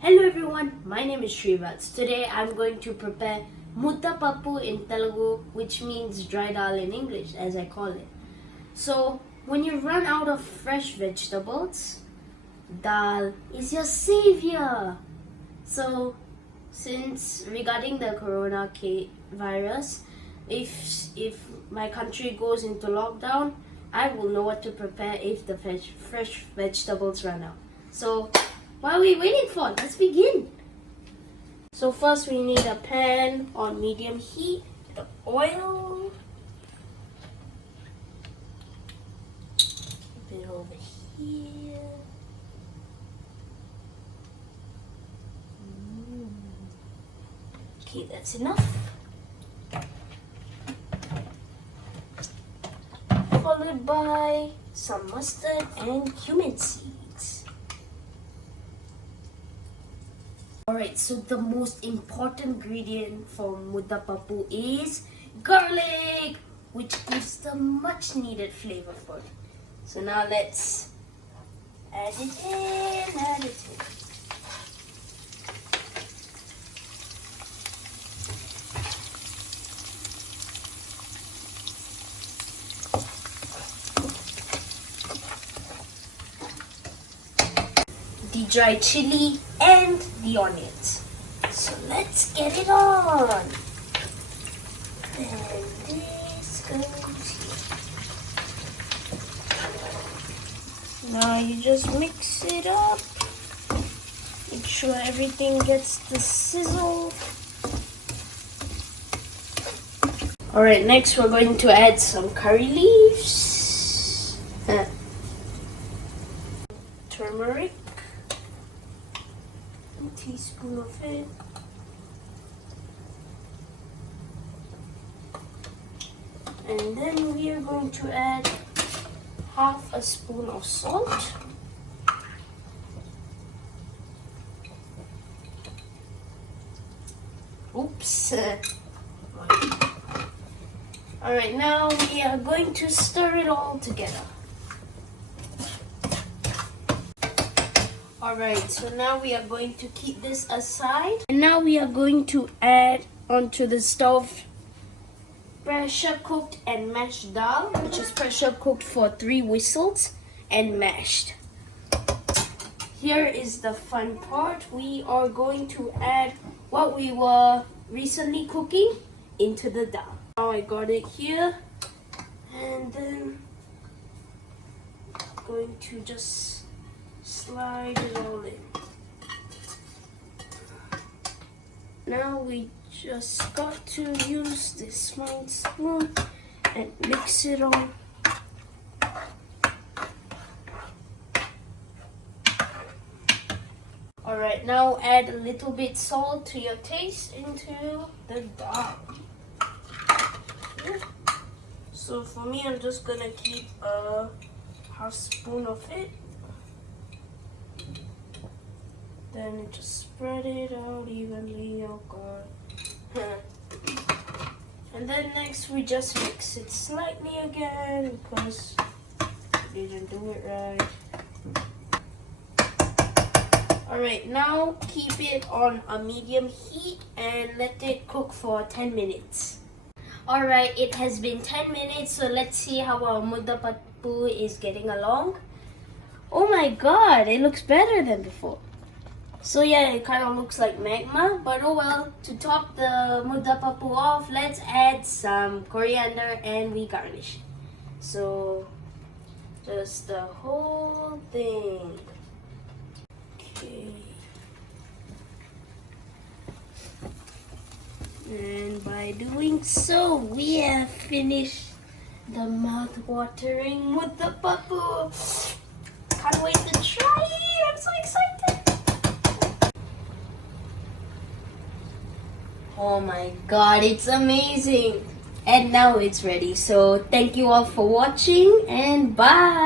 Hello everyone, my name is Shrivaths. Today I'm going to prepare MuddhaPappu in Telugu, which means dry dal in English, as I call it. So, when you run out of fresh vegetables, dal is your savior. So, since regarding the virus, if my country goes into lockdown, I will know what to prepare if the fresh vegetables run out. So, what are we waiting for? Let's begin. So first we need a pan on medium heat, the oil, keep it over here. Okay, that's enough. Followed by some mustard and cumin seeds. Alright, so the most important ingredient for MuddhaPappu is garlic, which gives the much needed flavor for it. So now let's add it in. The dried chili and the onions. So let's get it on. And this goes here. Now you just mix it up. Make sure everything gets the sizzle. Alright, next we're going to add some curry leaves. Turmeric. A teaspoon of it. And then we are going to add half a spoon of salt. Oops. Alright, now we are going to stir it all together. Alright, so now we are going to keep this aside. And now we are going to add onto the stove pressure cooked and mashed dal, which is pressure cooked for 3 whistles and mashed. Here is the fun part. We are going to add what we were recently cooking into the dal. Now I got it here, and then I'm going to just slide it all in. Now we just got to use this fine spoon and mix it all. Alright, now add a little bit salt to your taste into the dal. Okay. So for me, I'm just gonna keep a half spoon of it. Then just spread it out evenly. Oh god. And then next we just mix it slightly again because we didn't do it right. Alright, now keep it on a medium heat and let it cook for 10 minutes. Alright, it has been 10 minutes, so let's see how our MuddhaPappu is getting along. Oh my god, it looks better than before. So yeah, it kind of looks like magma, but oh well. To top the MuddhaPappu off, let's add some coriander and we garnish. So, just the whole thing. Okay. And by doing so, we have finished the mouth-watering MuddhaPappu. Can't wait to try it! I'm so excited! Oh my god, it's amazing! And now it's ready. So thank you all for watching and bye!